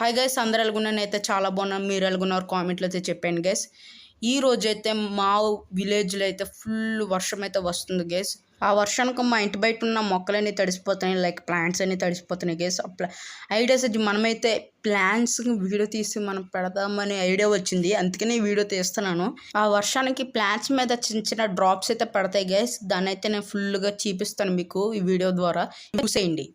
Hi guys, అందరు ఎలాగున్నా? నేనైతే చాలా బాగున్నాను. మీరు ఎలాగున్నారు కామెంట్లో అయితే చెప్పండి గైస్. ఈ రోజైతే మా విలేజ్లో అయితే ఫుల్ వర్షం అయితే వస్తుంది గైస్. ఆ వర్షానికి మా ఇంటి బయట ఉన్న మొక్కలన్నీ తడిసిపోతున్నాయి, లైక్ ప్లాంట్స్ అన్నీ తడిసిపోతున్నాయి గైస్. ఐడియాస్ మనమైతే ప్లాంట్స్ వీడియో తీసి మనం పెడదామని ఐడియా వచ్చింది, అందుకని ఈ వీడియో తీస్తున్నాను. ఆ వర్షానికి ప్లాంట్స్ మీద చిన్న చిన్న డ్రాప్స్ అయితే పడతాయి గైస్. దాన్ని అయితే నేను ఫుల్గా చూపిస్తాను మీకు ఈ వీడియో ద్వారా, చూసేయండి.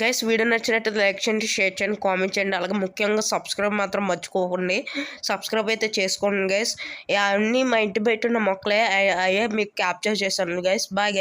గైస్, వీడియో నచ్చినట్టు లైక్ చేయండి, షేర్ చేయండి, కామెంట్ చేయండి. అలాగే ముఖ్యంగా సబ్స్క్రైబ్ మాత్రం మర్చిపోకండి. సబ్స్క్రైబ్ అయితే చేసుకోండి గైస్. అన్నీ మా ఇంటి బయట ఉన్న మొక్కలే అయ్యే మీకు క్యాప్చర్ చేశాను గైస్. Bye guys.